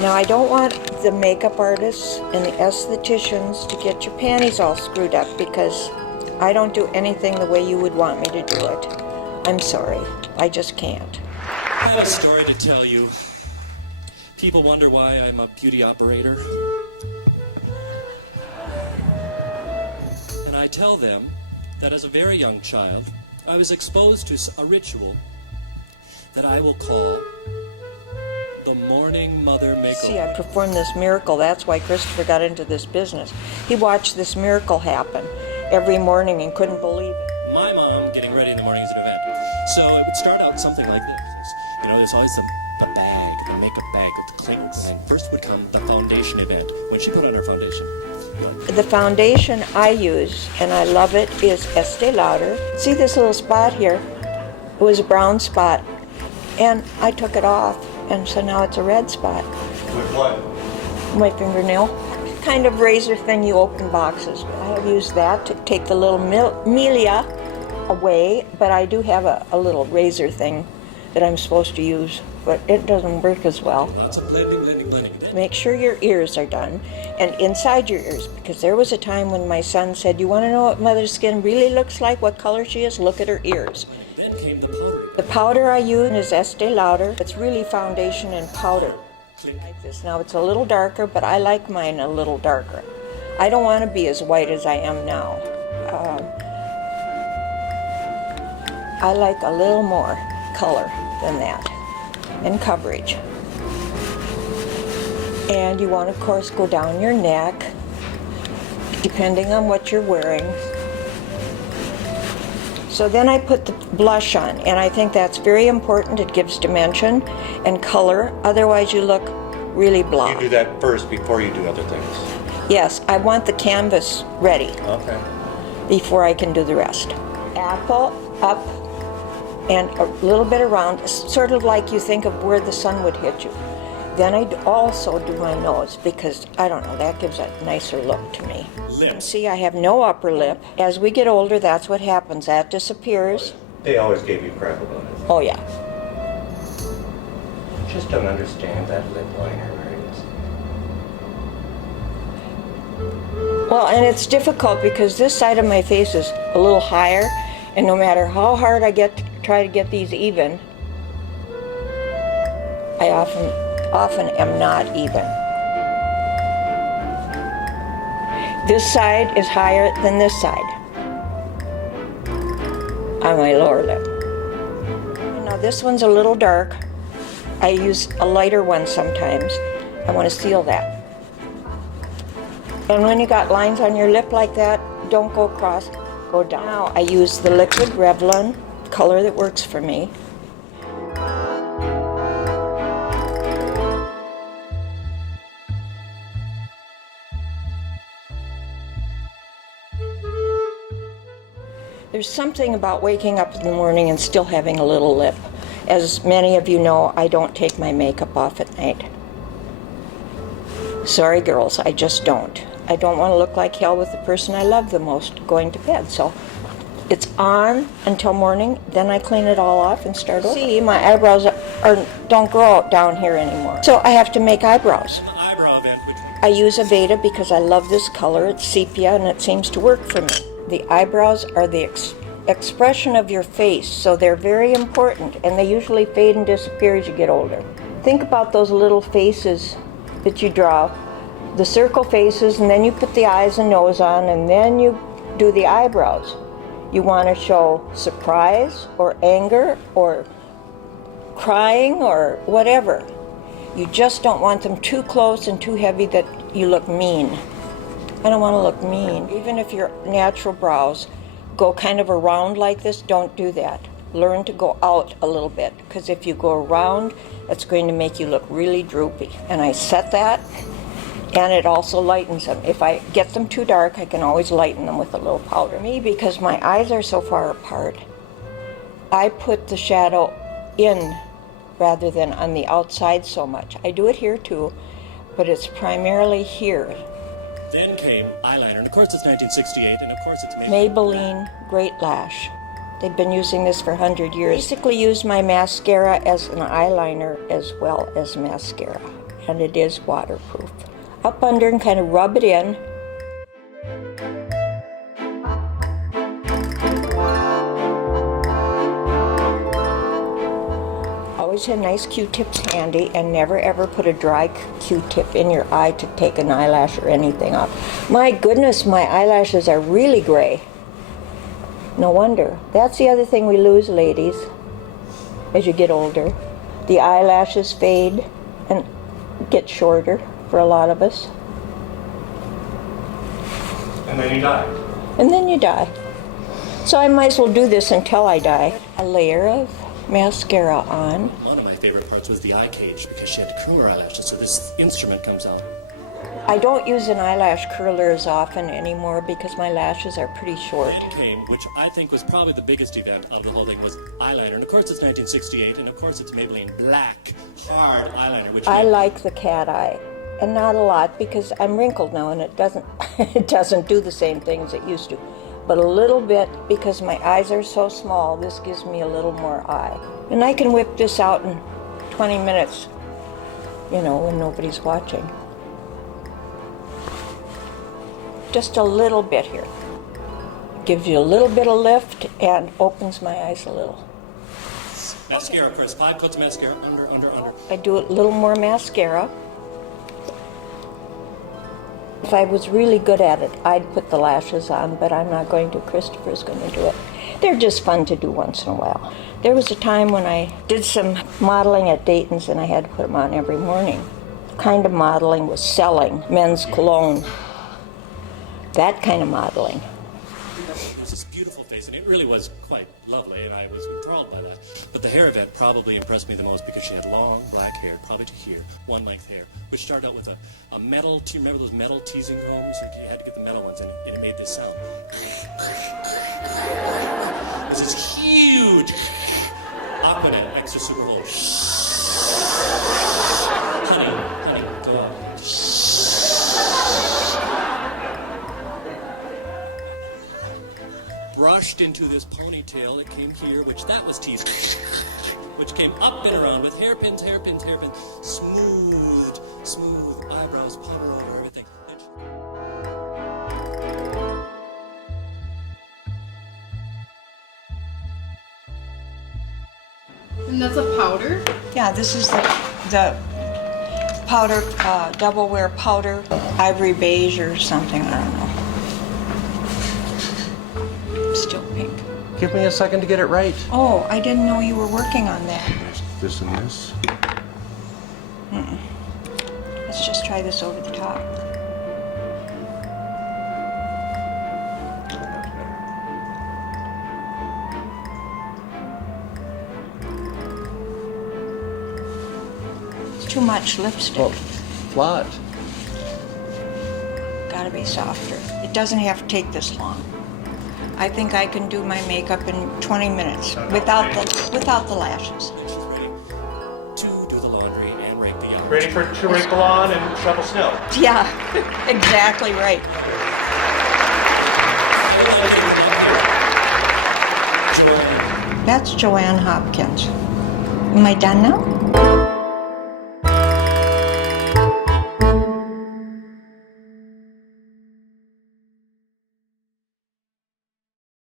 Now I don't want the makeup artists and the estheticians to get your panties all screwed up because I don't do anything the way you would want me to do it. I'm sorry, I just can't. I have a story to tell you. People wonder why I'm a beauty operator. And I tell them that as a very young child, I was exposed to a ritual that I will call the Morning Mother Makeover. See, I performed this miracle. That's why Christopher got into this business. He watched this miracle happen every morning and couldn't believe it. My mom getting ready in the morning is an event. So it would start out something like this. You know, there's always the bag, the makeup bag with the clinks. And first would come the foundation event, when she put on her foundation. The foundation I use, and I love it, is Estee Lauder. See this little spot here? It was a brown spot. And I took it off, and so now it's a red spot. With what? My fingernail. Kind of razor thing you open boxes. I have used that to take the little melia away, but I do have a little razor thing that I'm supposed to use, but it doesn't work as well. Lots of blending. Make sure your ears are done, and inside your ears, because there was a time when my son said, you want to know what mother's skin really looks like, what color she is? Look at her ears. Then came the powder. The powder I use is Estee Lauder. It's really foundation and powder. Like this. Now it's a little darker, but I like mine a little darker. I don't want to be as white as I am now. I like a little more color than that, and coverage. And you want to, of course, go down your neck, depending on what you're wearing. So then I put the blush on, and I think that's very important. It gives dimension and color, otherwise you look really blah. You do that first before you do other things. Yes, I want the canvas ready Okay. before I can do the rest. Apple, up, and a little bit around, sort of like you think of where the sun would hit you. Then I also do my nose because, I don't know, that gives a nicer look to me. Lips. See, I have no upper lip. As we get older, that's what happens. That disappears. They always gave you crap about it. Oh, yeah. Just don't understand that lip liner where it is. Well, and it's difficult because this side of my face is a little higher, and no matter how hard I try to get these even, I often am not even. This side is higher than this side on my lower lip. Now this one's a little dark. I use a lighter one sometimes. I want to seal that. And when you got lines on your lip like that, don't go across, go down. Now I use the liquid Revlon color that works for me. There's something about waking up in the morning and still having a little lip. As many of you know, I don't take my makeup off at night. Sorry girls, I just don't. I don't want to look like hell with the person I love the most going to bed. So it's on until morning, then I clean it all off and start over. See, my eyebrows don't grow out down here anymore. So I have to make eyebrows. An eyebrow event, which I use Aveda because I love this color. It's sepia and it seems to work for me. The eyebrows are the expression of your face, so they're very important, and they usually fade and disappear as you get older. Think about those little faces that you draw, the circle faces, and then you put the eyes and nose on, and then you do the eyebrows. You want to show surprise or anger or crying or whatever. You just don't want them too close and too heavy that you look mean. I don't want to look mean. Even if your natural brows go kind of around like this, don't do that. Learn to go out a little bit, because if you go around, it's going to make you look really droopy. And I set that, and it also lightens them. If I get them too dark, I can always lighten them with a little powder. Me, because my eyes are so far apart, I put the shadow in rather than on the outside so much. I do it here too, but it's primarily here. then came eyeliner, and of course it's 1968, and of course it's Maybelline Great Lash. They've been using this for 100 years. Basically use my mascara as an eyeliner as well as mascara. and it is waterproof. Up under and kind of rub it in. Always have nice Q-tips handy, and never ever put a dry Q-tip in your eye to take an eyelash or anything off. My goodness, my eyelashes are really gray. No wonder. That's the other thing we lose, ladies, as you get older. The eyelashes fade and get shorter for a lot of us. And then you die. And then you die. So I might as well do this until I die. A layer of mascara on. One of my favorite parts was the eye cage because she had to curl her eyelashes, so this instrument comes out. I don't use an eyelash curler as often anymore because my lashes are pretty short. Then came, which I think was probably the biggest event of the whole thing, was eyeliner. And of course it's 1968, and of course it's Maybelline black, hard eyeliner. Which I like the cat eye, and not a lot because I'm wrinkled now and it doesn't it doesn't do the same thing as it used to. But a little bit, because my eyes are so small, this gives me a little more eye. And I can whip this out in 20 minutes, you know, when nobody's watching. Just a little bit here. Gives you a little bit of lift and opens my eyes a little. mascara, Chris. 5 coats of mascara. Under. I do a little more mascara. If I was really good at it, I'd put the lashes on, but I'm not going to. Christopher's going to do it. They're just fun to do once in a while. There was a time when I did some modeling at Dayton's and I had to put them on every morning. The kind of modeling was selling men's cologne. That kind of modeling. It was this beautiful face, and it really was quite lovely, and I was enthralled by that. But the hair event probably impressed me the most because she had long black hair, probably to here, one-length hair, which started out with a metal, do you remember those metal teasing combs? You had to get the metal ones, and it made this sound. It was this huge Aquanet extra super bowl. Honey, go on. Brushed into this ponytail that came here, which that was teased, which came up and around with hairpins, smooth eyebrows, powder over everything. And that's a powder? Yeah, this is the powder, double wear powder, ivory beige or something, I don't know. Still pink. Give me a second to get it right. Oh, I didn't know you were working on that. There's this and this. Let's just try this over the top. It's too much lipstick. Oh, flat. Gotta be softer. It doesn't have to take this long. I think I can do my makeup in 20 minutes without the lashes. And she's ready to do the laundry and rake the yard. Ready to rake the lawn and shovel snow. Yeah, exactly right. That's Joann Hopkins. Am I done now?